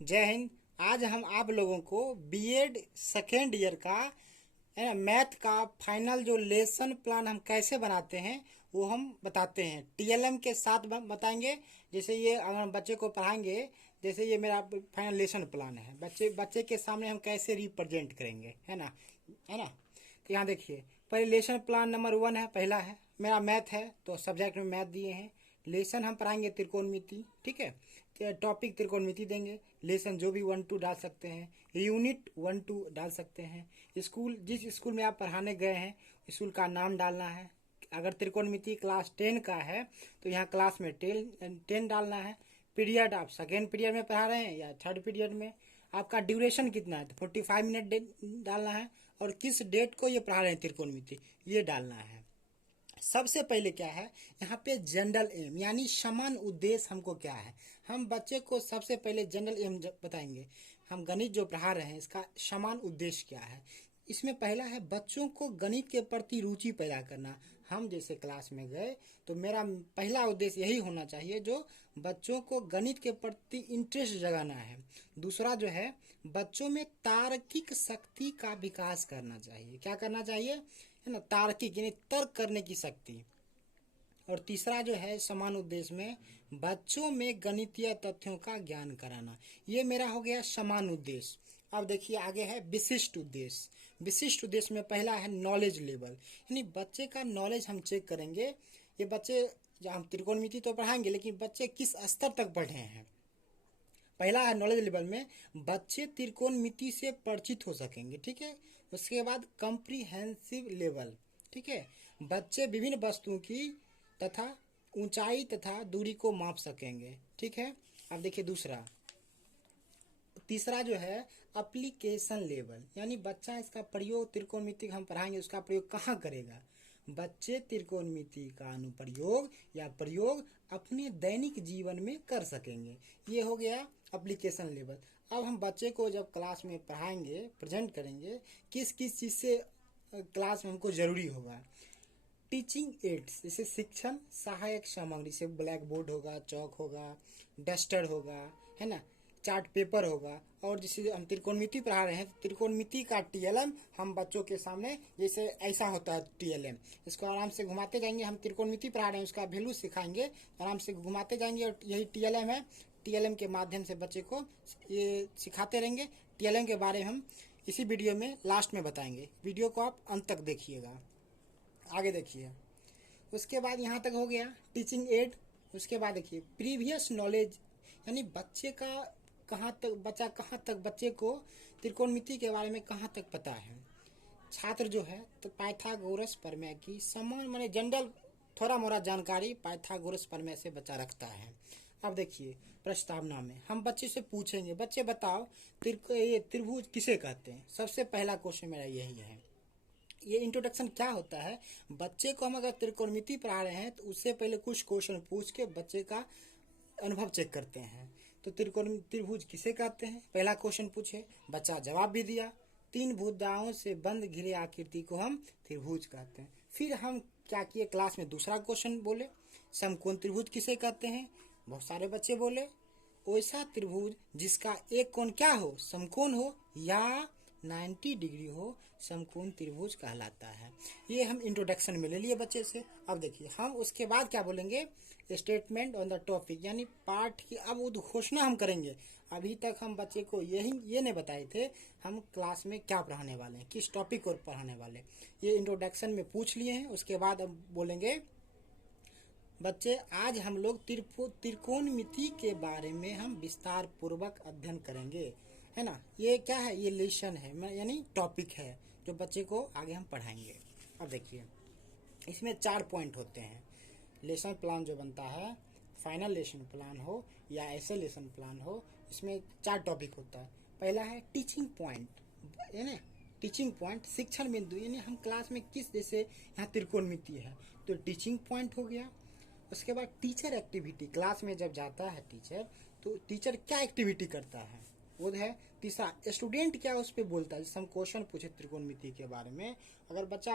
जय हिंद। आज हम आप लोगों को बीएड सेकेंड ईयर का है ना मैथ का फाइनल जो लेसन प्लान हम कैसे बनाते हैं वो हम बताते हैं। टीएलएम के साथ बताएंगे। जैसे ये अगर हम बच्चे को पढ़ाएंगे, जैसे ये मेरा फाइनल लेसन प्लान है, बच्चे बच्चे के सामने हम कैसे रिप्रेजेंट करेंगे, है ना। तो यहाँ देखिए, पहले लेसन प्लान नंबर 1 है, पहला है मेरा मैथ है, तो सब्जेक्ट में मैथ दिए हैं। लेसन हम पढ़ाएंगे त्रिकोणमिति, ठीक है। टॉपिक त्रिकोणमिति देंगे। लेसन जो भी 1-2 डाल सकते हैं, यूनिट 1-2 डाल सकते हैं। स्कूल, जिस स्कूल में आप पढ़ाने गए हैं स्कूल का नाम डालना है। अगर त्रिकोणमिति क्लास 10 का है तो यहाँ क्लास में 10 डालना है। पीरियड आप सेकेंड पीरियड में पढ़ा रहे हैं या थर्ड पीरियड में। आपका ड्यूरेशन कितना है तो 45 मिनट डालना है। और किस डेट को ये पढ़ा रहे हैं त्रिकोणमिति ये डालना है। सबसे पहले क्या है यहाँ पे जनरल एम यानी समान उद्देश्य हमको क्या है। हम बच्चे को सबसे पहले जनरल एम बताएंगे। हम गणित जो पढ़ा रहे हैं इसका समान उद्देश्य क्या है। इसमें पहला है बच्चों को गणित के प्रति रुचि पैदा करना। हम जैसे क्लास में गए तो मेरा पहला उद्देश्य यही होना चाहिए, जो बच्चों को गणित के प्रति इंटरेस्ट जगाना है। दूसरा जो है बच्चों में तार्किक शक्ति का विकास करना चाहिए। क्या करना चाहिए, है ना, तार्किक यानी तर्क करने की शक्ति। और तीसरा जो है समान उद्देश्य में बच्चों में गणितीय तथ्यों का ज्ञान कराना। ये मेरा हो गया समान उद्देश्य। अब देखिए आगे है विशिष्ट उद्देश्य। विशिष्ट उद्देश्य में पहला है नॉलेज लेवल, यानी बच्चे का नॉलेज हम चेक करेंगे। ये बच्चे, हम त्रिकोणमिति तो पढ़ाएंगे लेकिन बच्चे किस स्तर तक पढ़े हैं। पहला है नॉलेज लेवल में बच्चे त्रिकोणमिति से परिचित हो सकेंगे, ठीक है। उसके बाद कॉम्प्रिहेंसिव लेवल, ठीक है, बच्चे विभिन्न वस्तुओं की तथा ऊंचाई तथा दूरी को माप सकेंगे, ठीक है। अब देखिए तीसरा जो है एप्लीकेशन लेवल, यानी बच्चा इसका प्रयोग त्रिकोणमिति हम पढ़ाएंगे उसका प्रयोग कहाँ करेगा। बच्चे त्रिकोणमिति का अनुप्रयोग या प्रयोग अपने दैनिक जीवन में कर सकेंगे। ये हो गया एप्लीकेशन लेवल। अब हम बच्चे को जब क्लास में पढ़ाएंगे, प्रेजेंट करेंगे, किस किस चीज़ से क्लास में हमको जरूरी होगा। टीचिंग एड्स जैसे शिक्षण सहायक सामग्री से ब्लैक बोर्ड होगा, चौक होगा, डस्टर होगा, है ना, चार्ट पेपर होगा। और जैसे हम त्रिकोणमिति पढ़ा रहे हैं तो त्रिकोणमिति का टीएलएम हम बच्चों के सामने, जैसे ऐसा होता है टीएलएम, इसको आराम से घुमाते जाएंगे। हम त्रिकोणमिति पढ़ा रहे हैं उसका वैल्यू सिखाएंगे, आराम से घुमाते जाएंगे और यही टीएलएम है। टीएलएम के माध्यम से बच्चे को ये सिखाते रहेंगे। टीएलएम के बारे में हम इसी वीडियो में लास्ट में बताएंगे। वीडियो को आप अंत तक देखिएगा। आगे देखिए, उसके बाद यहाँ तक हो गया टीचिंग एड। उसके बाद देखिए प्रीवियस नॉलेज, यानी बच्चे का कहाँ तक बच्चे को त्रिकोणमिति के बारे में कहाँ तक पता है। छात्र जो है तो पाइथागोरस प्रमेय की समान माने जनरल थोड़ा मोड़ा जानकारी पाइथागोरस प्रमेय से बच्चा रखता है। अब देखिए प्रस्तावना में हम बच्चे से पूछेंगे, बच्चे बताओ ये त्रिभुज किसे कहते हैं। सबसे पहला क्वेश्चन मेरा यही है। ये इंट्रोडक्शन क्या होता है, बच्चे को हम अगर त्रिकोणमिति पढ़ा रहे हैं तो उससे पहले कुछ क्वेश्चन पूछ के बच्चे का अनुभव चेक करते हैं। तो त्रिभुज किसे कहते हैं, पहला क्वेश्चन पूछे, बच्चा जवाब भी दिया। 3 भुजाओं से बंद घिरे आकृति को हम त्रिभुज कहते हैं। फिर हम क्या किए, क्लास में दूसरा क्वेश्चन बोले, समकोण त्रिभुज किसे कहते हैं। बहुत सारे बच्चे बोले वैसा त्रिभुज जिसका एक कोण क्या हो, समकोण हो या 90 डिग्री हो, समकोण त्रिभुज कहलाता है। ये हम इंट्रोडक्शन में ले लिए बच्चे से। अब देखिए हम उसके बाद क्या बोलेंगे, स्टेटमेंट ऑन द टॉपिक, यानी पाठ की अब उद्घोषणा हम करेंगे। अभी तक हम बच्चे को ये नहीं बताए थे हम क्लास में क्या पढ़ाने वाले हैं, किस टॉपिक को पढ़ाने वाले। ये इंट्रोडक्शन में पूछ लिए हैं। उसके बाद अब बोलेंगे बच्चे आज हम लोग त्रिकोणमिति के बारे में हम विस्तार पूर्वक अध्ययन करेंगे, है ना। ये क्या है, ये लेसन है, यानी टॉपिक है जो बच्चे को आगे हम पढ़ाएंगे। अब देखिए इसमें 4 पॉइंट होते हैं। लेसन प्लान जो बनता है, फाइनल लेसन प्लान हो या ऐसे लेसन प्लान हो, इसमें 4 टॉपिक होता है। पहला है टीचिंग पॉइंट, है ना, टीचिंग पॉइंट शिक्षण बिंदु, यानी हम क्लास में किस, जैसे यहाँ त्रिकोणमिति है तो टीचिंग पॉइंट हो गया। उसके बाद टीचर एक्टिविटी, क्लास में जब जाता है टीचर तो टीचर क्या एक्टिविटी करता है वो है। तीसरा स्टूडेंट क्या उस पर बोलता है। जैसे हम क्वेश्चन पूछे त्रिकोणमिति के बारे में, अगर बच्चा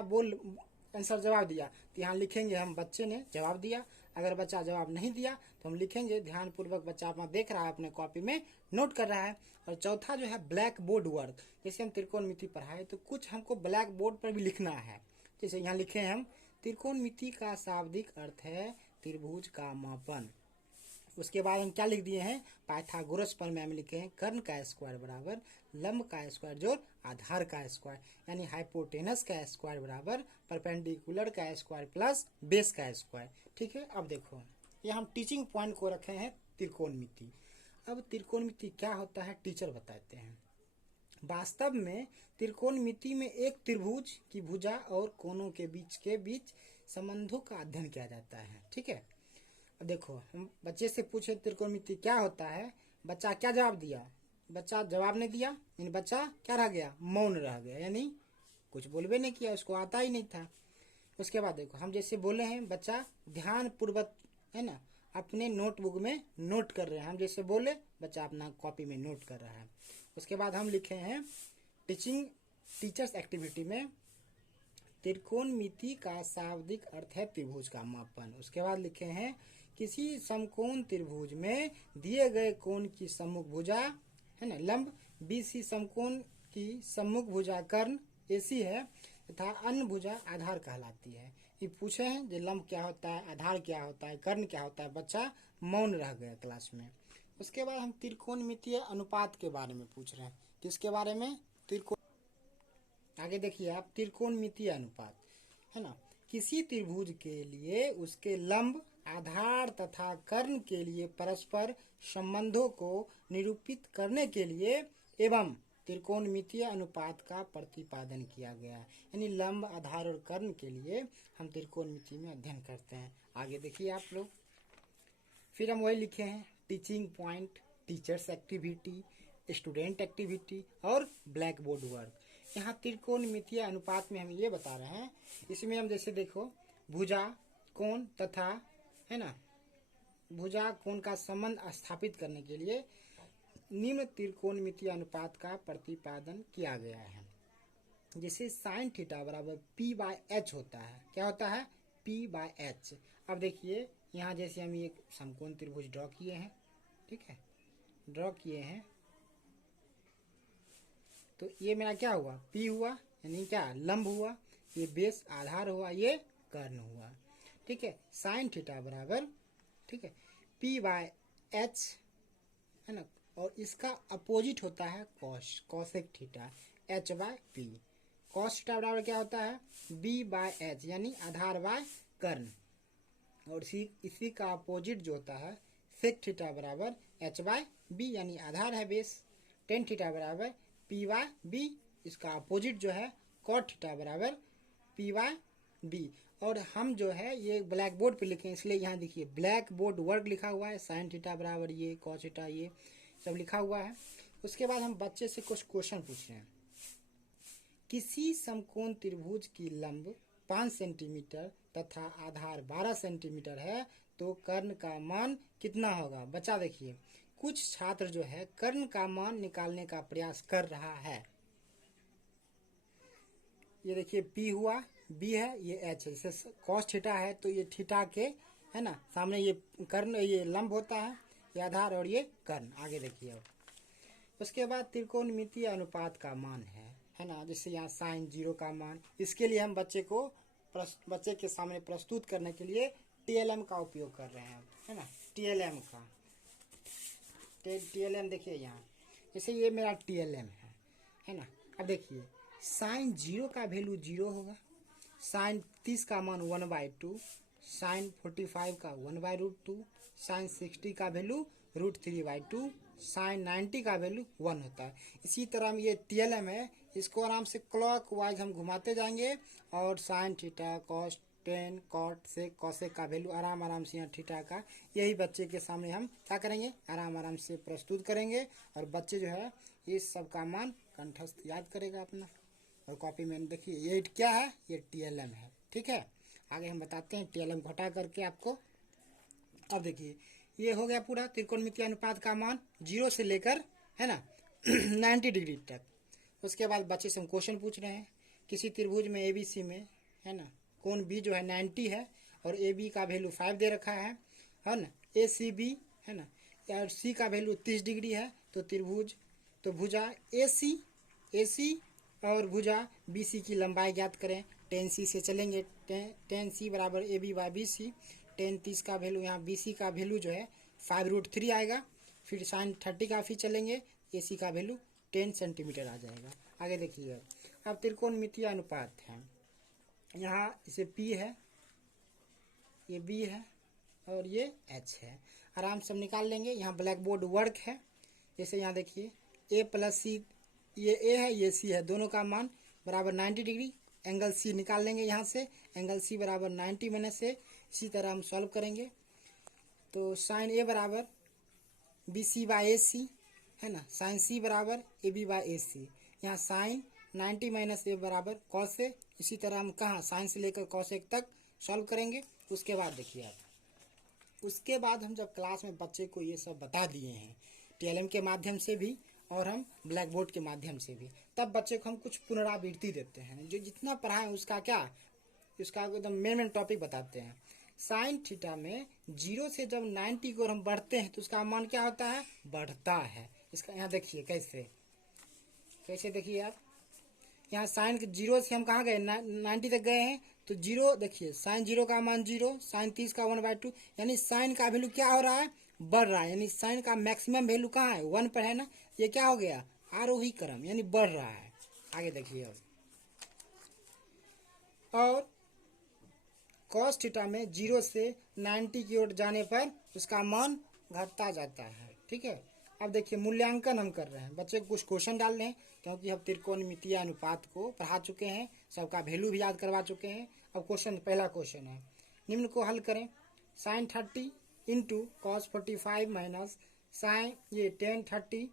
आंसर जवाब दिया तो यहाँ लिखेंगे हम बच्चे ने जवाब दिया। अगर बच्चा जवाब नहीं दिया तो हम लिखेंगे, ध्यानपूर्वक बच्चा अपना देख रहा है, अपने कॉपी में नोट कर रहा है। और चौथा जो है ब्लैक बोर्ड वर्क, जैसे हम त्रिकोणमिति पढ़ाए तो कुछ हमको ब्लैक बोर्ड पर भी लिखना है। जैसे यहाँ लिखे हैं हम, त्रिकोणमिति का शाब्दिक अर्थ है त्रिभुज का मापन। उसके बाद हम क्या लिख दिए हैं, पाइथागोरस पर में हम लिखे हैं कर्ण का स्क्वायर बराबर लंब का स्क्वायर जोड़ आधार का स्क्वायर, यानी हाइपोटेनस का स्क्वायर बराबर परपेंडिकुलर का स्क्वायर प्लस बेस का स्क्वायर। ठीक है, अब देखो ये हम टीचिंग पॉइंट को रखे हैं त्रिकोणमिति। अब त्रिकोणमिति क्या होता है टीचर बताते हैं। वास्तव में त्रिकोणमिति में एक त्रिभुज की भुजा और कोनों के बीच संबंधों का अध्ययन किया जाता है। ठीक है, अब देखो हम बच्चे से पूछे त्रिकोणमिति क्या होता है, बच्चा क्या जवाब दिया, बच्चा जवाब नहीं दिया, यानी बच्चा क्या रह गया, मौन रह गया, यानी कुछ बोलबे नहीं किया, उसको आता ही नहीं था। उसके बाद देखो हम जैसे बोले हैं, बच्चा ध्यान पूर्वक है ना अपने नोटबुक में नोट कर रहे हैं, हम जैसे बोले बच्चा अपना कॉपी में नोट कर रहा है। उसके बाद हम लिखे हैं टीचर्स एक्टिविटी में त्रिकोणमिति का शाब्दिक अर्थ है त्रिभुज का मापन। उसके बाद लिखे हैं किसी समकोण त्रिभुज में दिए गए कोण की सम्मुख भुजा है ना लंब, बीसी समकोण की सम्मुख भुजा कर्ण एसी है तथा अन्य भुजा आधार कहलाती है। ये पूछे हैं जो लंब क्या होता है, आधार क्या होता है, कर्ण क्या होता है, बच्चा मौन रह गया क्लास में। उसके बाद हम त्रिकोणमितीय अनुपात के बारे में पूछ रहे हैं, किसके बारे में, आगे देखिए आप, त्रिकोणमितीय अनुपात है ना, किसी त्रिभुज के लिए उसके लंब, आधार तथा कर्ण के लिए परस्पर संबंधों को निरूपित करने के लिए एवं त्रिकोणमितीय अनुपात का प्रतिपादन किया गया है। यानी लंब, आधार और कर्ण के लिए हम त्रिकोणमिति में अध्ययन करते हैं। आगे देखिए आप लोग, फिर हम वही लिखे हैं teaching point, teachers activity, student activity और ब्लैक बोर्ड वर्क। यहाँ त्रिकोणमितीय अनुपात में हम ये बता रहे हैं, इसमें हम जैसे देखो भुजा, कोण तथा है ना भुजा कोण का संबंध स्थापित करने के लिए निम्न त्रिकोणमितीय अनुपात का प्रतिपादन किया गया है। जैसे साइन थीटा बराबर पी बाय एच होता है, क्या होता है, पी बाय एच। अब देखिए यहाँ जैसे हम एक समकोण त्रिभुज ड्रॉ किए हैं, ठीक है, ड्रॉ किए हैं, तो ये मेरा क्या हुआ, पी हुआ, यानी क्या लंब हुआ, ये बेस आधार हुआ, ये कर्ण हुआ। ठीक है, साइन थीटा बराबर, ठीक है, पी बाय एच है ना, और इसका अपोजिट होता है cos, cosec theta, H by P. Cos theta बराबर क्या होता है, बी बाय एच, यानी आधार बाय कर्ण, और इसी का अपोजिट जो होता है सेक थीटा बराबर एच बाय बी, यानी आधार है बेस। टेन थीटा बराबर पी बाय बी, इसका अपोजिट जो है कॉट थीटा बराबर पी बाय बी। और हम जो है ये ब्लैक बोर्ड पे लिखे, इसलिए यहाँ देखिए ब्लैक बोर्ड वर्क लिखा हुआ है, साइन थीटा बराबर ये, कॉस थीटा ये सब लिखा हुआ है। उसके बाद हम बच्चे से कुछ क्वेश्चन पूछ रहे हैं, किसी समकोण त्रिभुज की लंब 5 सेंटीमीटर तथा आधार 12 सेंटीमीटर है तो कर्ण का मान कितना होगा। बच्चा देखिए कुछ छात्र जो है कर्ण का मान निकालने का प्रयास कर रहा है। ये देखिए P हुआ, B है, ये H है, जैसे कॉस थीटा है तो ये थीटा के है ना सामने ये कर्ण, ये लंब होता है, ये आधार और ये कर्ण। आगे देखिए अब, उसके बाद त्रिकोणमितीय अनुपात का मान है ना, जैसे यहाँ साइन 0 का मान, इसके लिए हम बच्चे के सामने प्रस्तुत करने के लिए TLM का उपयोग कर रहे हैं, है ना, TLM का, TLM देखिए यहाँ, जैसे ये मेरा TLM है ना। अब देखिए साइन 0 का वैल्यू 0 होगा, साइन 30 का मान 1/2, साइन 45 का 1/√2, साइन 60 का वैल्यू √3/2, साइन 90 का वैल्यू 1 होता है। इसी तरह ये TLM है, इसको आराम से क्लॉक वाइज हम घुमाते जाएंगे और sine theta, cos, tan, cot से कॉसेक का वैल्यू आराम से यहाँ थीटा का, यही बच्चे के सामने हम क्या करेंगे, आराम से प्रस्तुत करेंगे, और बच्चे जो है इस सब का मान कंठस्थ याद करेगा अपना, और कॉपी में देखिए ये क्या है, ये TLM है। ठीक है, आगे हम बताते हैं TLM घटा करके आपको। अब देखिए ये हो गया पूरा त्रिकोणमितीय अनुपात का मान 0 से लेकर है ना 90 डिग्री तक। उसके बाद बच्चे से हम क्वेश्चन पूछ रहे हैं, किसी त्रिभुज में ABC में है ना कोण B जो है 90 है और ए बी का वैल्यू 5 दे रखा है ना। ए सी बी है ना, और सी का वैल्यू 30 डिग्री है। तो त्रिभुज, तो भुजा ए सी और भुजा बी सी की लंबाई ज्ञात करें। टेन सी से चलेंगे, टेन सी बराबर A B by B C. Tan 30 का वैल्यू, यहाँ बी सी का वैल्यू जो है 5√3 आएगा। फिर साइन 30 का फिर चलेंगे, ए सी का वैल्यू 10 सेंटीमीटर आ जाएगा। आगे देखिए, अब त्रिकोणमितीय अनुपात है। यहाँ इसे P है, ये B है और ये H है। आराम से हम निकाल लेंगे। यहाँ ब्लैक बोर्ड वर्क है। जैसे यहाँ देखिए A प्लस सी, ये A है ये C है, दोनों का मान बराबर 90 डिग्री। एंगल C निकाल लेंगे यहाँ से, एंगल C बराबर 90 माइनस A। इसी तरह हम सॉल्व करेंगे। तो साइन A बराबर बी सी बाई ए सी है ना, साइन C बराबर ए बी बाई ए सी। यहाँ साइन 90 माइनस ए बराबर कॉस ए। इसी तरह हम कहाँ साइन से लेकर कॉस एक तक सॉल्व करेंगे। उसके बाद देखिए आप, उसके बाद हम जब क्लास में बच्चे को ये सब बता दिए हैं TLM के माध्यम से भी और हम ब्लैक बोर्ड के माध्यम से भी, तब बच्चे को हम कुछ पुनरावृत्ति देते हैं। जो जितना पढ़ाएं उसका क्या, उसका एकदम मेन टॉपिक बताते हैं। साइन थीटा में 0 से जब 90 को हम बढ़ते हैं तो उसका मान क्या होता है, बढ़ता है। इसका यहाँ देखिए कैसे देखिए आप, यहाँ साइन के 0 से हम कहाँ गए, 90 तक गए हैं। तो 0 देखिए, साइन 0 का मान 0, साइन 30 का 1/2, यानी साइन का वैल्यू क्या हो रहा है, बढ़ रहा है। यानी साइन का मैक्सिमम वैल्यू कहाँ है, 1 पर है ना। ये क्या हो गया, आरोही क्रम, यानी बढ़ रहा है। आगे देखिए अब, और कॉस थीटा में 0 से 90 की ओर जाने पर उसका मान घटता जाता है। ठीक है, अब देखिए मूल्यांकन हम कर रहे हैं, बच्चे को कुछ क्वेश्चन डाल रहे हैं, क्योंकि हम त्रिकोणमितीय अनुपात को पढ़ा चुके हैं, सबका वैल्यू भी याद करवा चुके हैं। अब क्वेश्चन, पहला क्वेश्चन है, निम्न को हल करें। Sine 30 into cos 45 minus sine ये टेन 30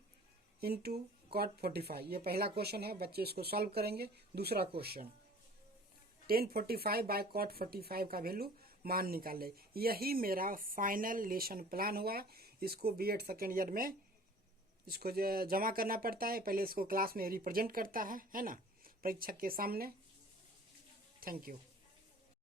इंटू कॉट 45, ये पहला क्वेश्चन है। बच्चे इसको सॉल्व करेंगे। दूसरा क्वेश्चन, टेन 45 बाय कॉट 45 का वैल्यू मान निकाले। यही मेरा फाइनल लेसन प्लान हुआ। इसको B.Ed सेकेंड ईयर में इसको जमा करना पड़ता है। पहले इसको क्लास में रिप्रेजेंट करता है ना, परीक्षक के सामने। Thank you.